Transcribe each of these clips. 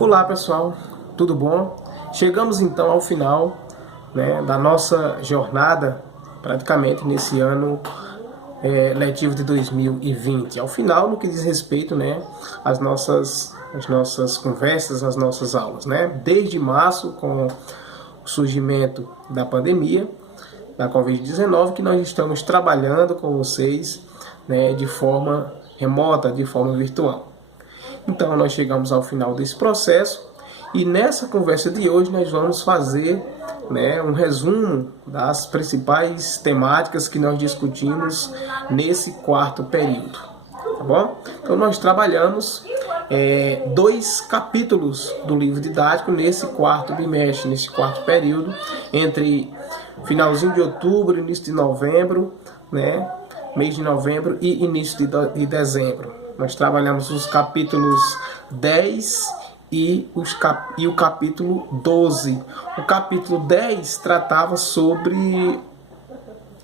Olá pessoal, tudo bom? Chegamos então ao final, da nossa jornada, praticamente nesse ano letivo de 2020. Ao final, no que diz respeito, às nossas conversas, às nossas aulas, Desde março, com o surgimento da pandemia, da Covid-19, que nós estamos trabalhando com vocês, de forma remota, de forma virtual. Então, nós chegamos ao final desse processo e nessa conversa de hoje nós vamos fazer um resumo das principais temáticas que nós discutimos nesse quarto período, tá bom? Então, nós trabalhamos 2 capítulos do livro didático nesse quarto bimestre, nesse quarto período, entre finalzinho de outubro, início de novembro, mês de novembro e início de dezembro. Nós trabalhamos os capítulos 10 e o capítulo 12. O capítulo 10 tratava sobre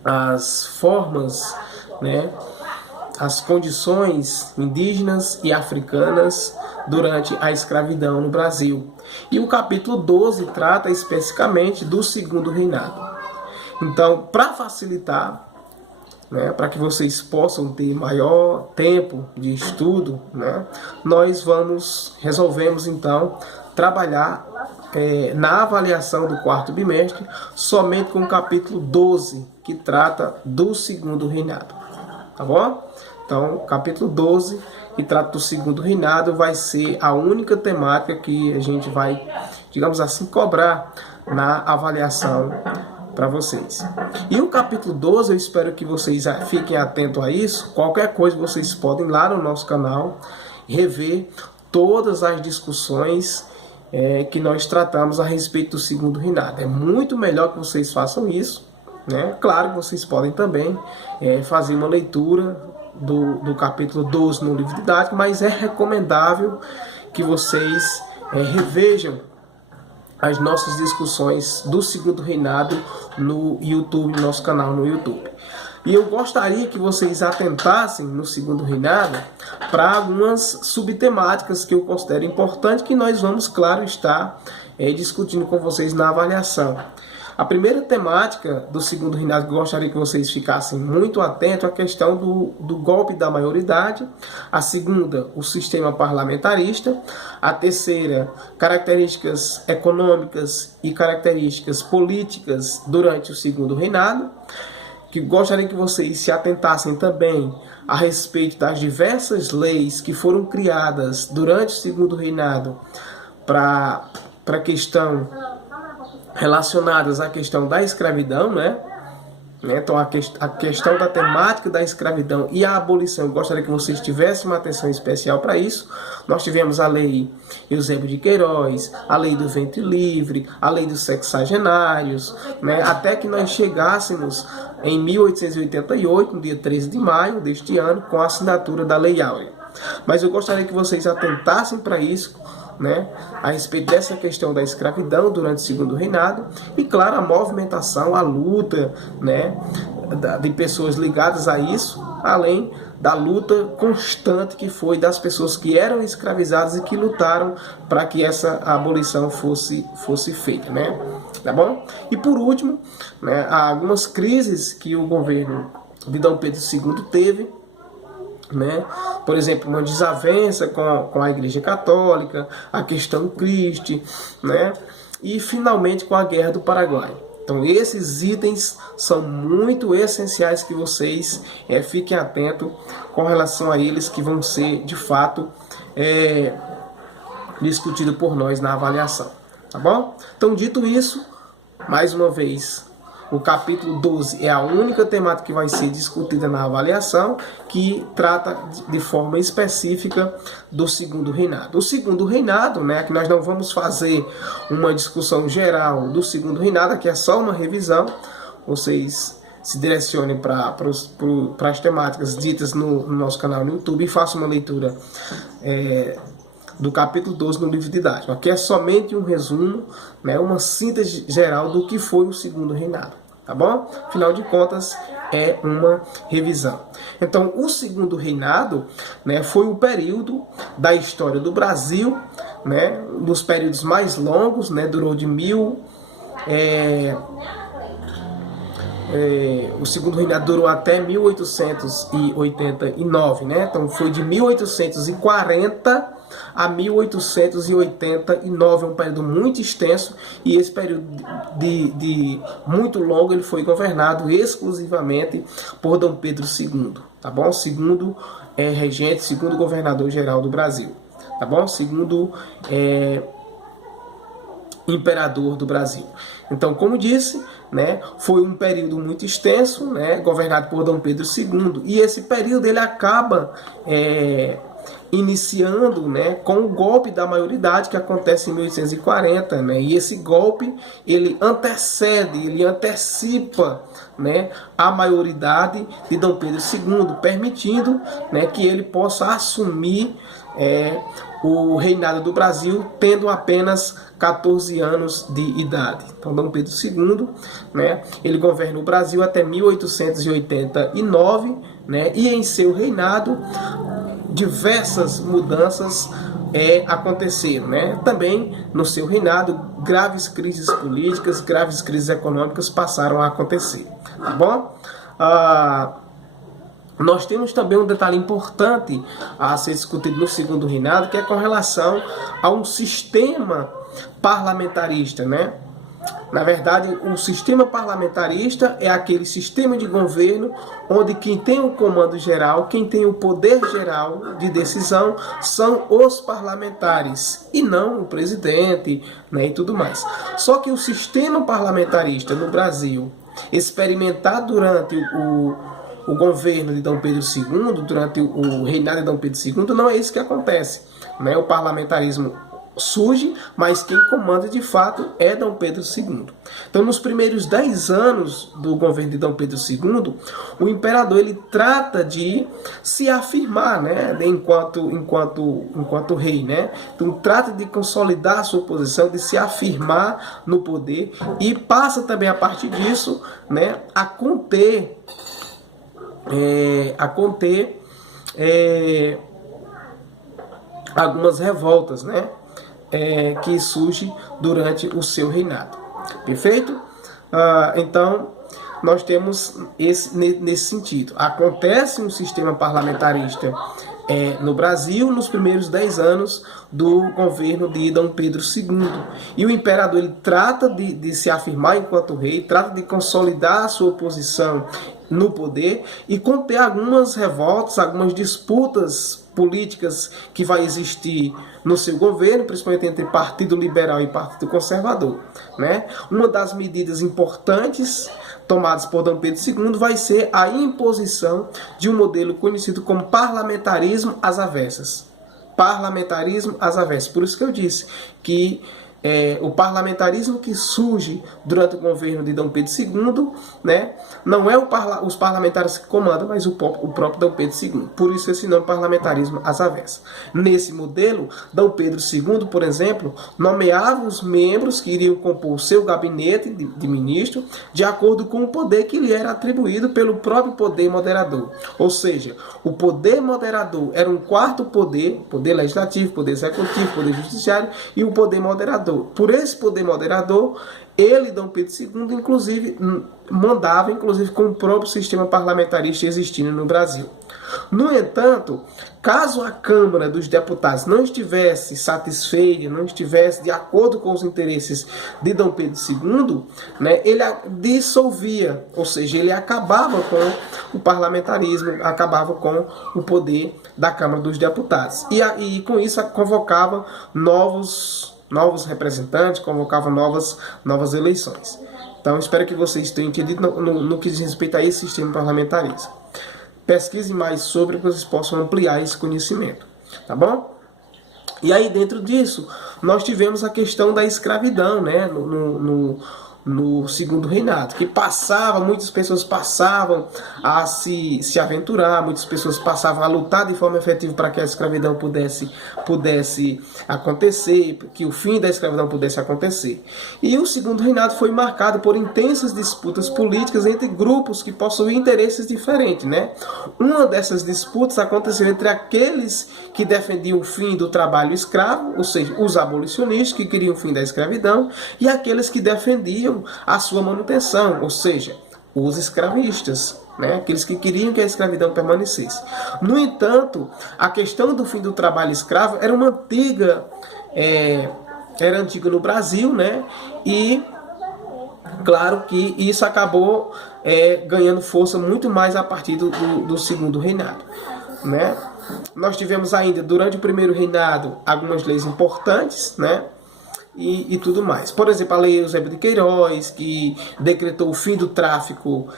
as formas, as condições indígenas e africanas durante a escravidão no Brasil. E o capítulo 12 trata especificamente do segundo reinado. Então, para facilitar, para que vocês possam ter maior tempo de estudo, nós resolvemos então trabalhar na avaliação do quarto bimestre somente com o capítulo 12, que trata do segundo reinado, tá bom? Então, capítulo 12, que trata do segundo reinado, vai ser a única temática que a gente vai, digamos assim, cobrar na avaliação para vocês. E o capítulo 12, eu espero que vocês fiquem atentos a isso. Qualquer coisa vocês podem ir lá no nosso canal rever todas as discussões que nós tratamos a respeito do segundo reinado. É muito melhor que vocês façam isso, Claro que vocês podem também fazer uma leitura do capítulo 12 no livro didático, mas é recomendável que vocês revejam as nossas discussões do segundo reinado no YouTube, no nosso canal no YouTube. E eu gostaria que vocês atentassem no segundo reinado para algumas subtemáticas que eu considero importantes, que nós vamos, claro, estar discutindo com vocês na avaliação. A primeira temática do segundo reinado que eu gostaria que vocês ficassem muito atentos é a questão do golpe da maioridade. A segunda, o sistema parlamentarista. A terceira, características econômicas e características políticas durante o segundo reinado. Que gostaria que vocês se atentassem também a respeito das diversas leis que foram criadas durante o segundo reinado para a questão relacionadas à questão da escravidão, Então, a questão da temática da escravidão e a abolição, eu gostaria que vocês tivessem uma atenção especial para isso. Nós tivemos a lei Eusébio de Queiroz, a lei do ventre livre, a lei dos sexagenários, até que nós chegássemos em 1888, no dia 13 de maio deste ano, com a assinatura da Lei Áurea. Mas eu gostaria que vocês atentassem para isso, a respeito dessa questão da escravidão durante o segundo reinado e, claro, a movimentação, a luta, de pessoas ligadas a isso, além da luta constante que foi das pessoas que eram escravizadas e que lutaram para que essa abolição fosse feita, tá bom? E por último, há algumas crises que o governo de Dom Pedro II teve, por exemplo, uma desavença com a Igreja Católica, a questão Christi, e finalmente com a Guerra do Paraguai. Então, esses itens são muito essenciais que vocês fiquem atentos com relação a eles, que vão ser, de fato, discutidos por nós na avaliação, tá bom? Então, dito isso, mais uma vez, o capítulo 12 é a única temática que vai ser discutida na avaliação, que trata de forma específica do segundo reinado. O segundo reinado, que nós não vamos fazer uma discussão geral do segundo reinado, aqui é só uma revisão. Vocês se direcionem para as temáticas ditas no nosso canal no YouTube e façam uma leitura do capítulo 12 no livro didático. Aqui é somente um resumo, uma síntese geral do que foi o segundo reinado, tá bom? Afinal de contas, é uma revisão. Então, o segundo reinado, foi o período da história do Brasil, né, nos períodos mais longos, né, durou de o segundo reinado durou até 1889, né? Então foi de 1840 a 1889, um período muito extenso, e esse período de muito longo ele foi governado exclusivamente por Dom Pedro II, tá bom? Segundo regente, segundo governador-geral do Brasil, tá bom? Segundo imperador do Brasil. Então, como disse, né, foi um período muito extenso, né, governado por Dom Pedro II, e esse período ele acaba iniciando, né, com o golpe da maioridade que acontece em 1840, né, e esse golpe ele antecede, ele antecipa, né, a maioridade de Dom Pedro II, permitindo, né, que ele possa assumir o reinado do Brasil tendo apenas 14 anos de idade. Então, Dom Pedro II, né, ele governa o Brasil até 1889, né, e em seu reinado diversas mudanças aconteceram, né? Também no seu reinado graves crises políticas, graves crises econômicas passaram a acontecer, tá bom? Nós temos também um detalhe importante a ser discutido no segundo reinado, que é com relação a um sistema parlamentarista, né? Na verdade, o sistema parlamentarista é aquele sistema de governo onde quem tem o comando geral, quem tem o poder geral de decisão são os parlamentares e não o presidente, né, e tudo mais. Só que o sistema parlamentarista no Brasil, experimentado durante o governo de Dom Pedro II, durante o reinado de Dom Pedro II, não é isso que acontece, né? O parlamentarismo surge, mas quem comanda de fato é Dom Pedro II. Então, nos primeiros 10 anos do governo de Dom Pedro II, o imperador ele trata de se afirmar, né, enquanto rei, né? Então, trata de consolidar a sua posição, de se afirmar no poder, e passa também a partir disso, né, a conter algumas revoltas, né, que surge durante o seu reinado. Perfeito? Então, nós temos nesse sentido. Acontece um sistema parlamentarista no Brasil nos primeiros 10 anos do governo de Dom Pedro II. E o imperador ele trata de se afirmar enquanto rei, trata de consolidar a sua posição no poder e conter algumas revoltas, algumas disputas políticas que vai existir no seu governo, principalmente entre Partido Liberal e Partido Conservador, né? Uma das medidas importantes tomadas por Dom Pedro II vai ser a imposição de um modelo conhecido como parlamentarismo às avessas. Parlamentarismo às avessas. Por isso que eu disse que o parlamentarismo que surge durante o governo de Dom Pedro II, né, não é os parlamentares que comandam, mas o próprio Dom Pedro II. Por isso esse nome, parlamentarismo às avessas. Nesse modelo, Dom Pedro II, por exemplo, nomeava os membros que iriam compor o seu gabinete de ministro de acordo com o poder que lhe era atribuído pelo próprio poder moderador. Ou seja, o poder moderador era um quarto poder, poder legislativo, poder executivo, poder judiciário e o poder moderador. Por esse poder moderador, ele, Dom Pedro II, inclusive, mandava, inclusive, com o próprio sistema parlamentarista existindo no Brasil. No entanto, caso a Câmara dos Deputados não estivesse satisfeita, não estivesse de acordo com os interesses de Dom Pedro II, né, ele dissolvia, ou seja, ele acabava com o parlamentarismo, acabava com o poder da Câmara dos Deputados. E com isso convocava novos representantes, convocavam novas eleições. Então, espero que vocês tenham entendido no que diz respeito a esse sistema parlamentarista. Pesquise mais sobre, para que vocês possam ampliar esse conhecimento. Tá bom? E aí, dentro disso, nós tivemos a questão da escravidão, né, no segundo reinado, que muitas pessoas passavam a se aventurar, muitas pessoas passavam a lutar de forma efetiva para que a escravidão pudesse acontecer, que o fim da escravidão pudesse acontecer. E o segundo reinado foi marcado por intensas disputas políticas entre grupos que possuíam interesses diferentes, né? Uma dessas disputas aconteceu entre aqueles que defendiam o fim do trabalho escravo, ou seja, os abolicionistas que queriam o fim da escravidão, e aqueles que defendiam a sua manutenção, ou seja, os escravistas, né? Aqueles que queriam que a escravidão permanecesse. No entanto, a questão do fim do trabalho escravo era uma antiga, era antiga no Brasil, né? E claro que isso acabou ganhando força muito mais a partir do segundo reinado, né? Nós tivemos ainda, durante o primeiro reinado, algumas leis importantes, né? E tudo mais. Por exemplo, a Lei Eusébio de Queiroz, que decretou o fim do tráfico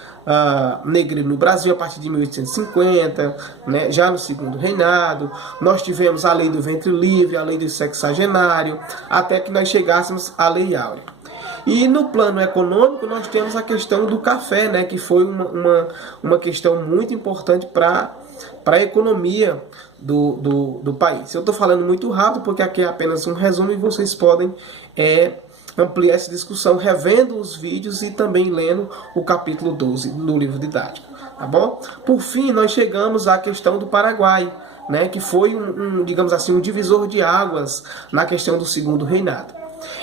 negreiro no Brasil a partir de 1850, né, já no segundo reinado. Nós tivemos a Lei do Ventre Livre, a Lei do Sexagenário, até que nós chegássemos à Lei Áurea. E no plano econômico nós temos a questão do café, né, que foi uma questão muito importante para a economia do país. Eu estou falando muito rápido porque aqui é apenas um resumo e vocês podem ampliar essa discussão revendo os vídeos e também lendo o capítulo 12 no livro didático, tá bom? Por fim, nós chegamos à questão do Paraguai, né, que foi digamos assim, um divisor de águas na questão do segundo reinado.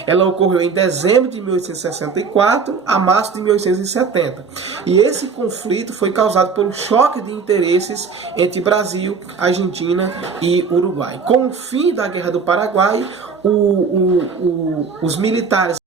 Ela ocorreu em dezembro de 1864 a março de 1870. E esse conflito foi causado pelo choque de interesses entre Brasil, Argentina e Uruguai. Com o fim da Guerra do Paraguai, os militares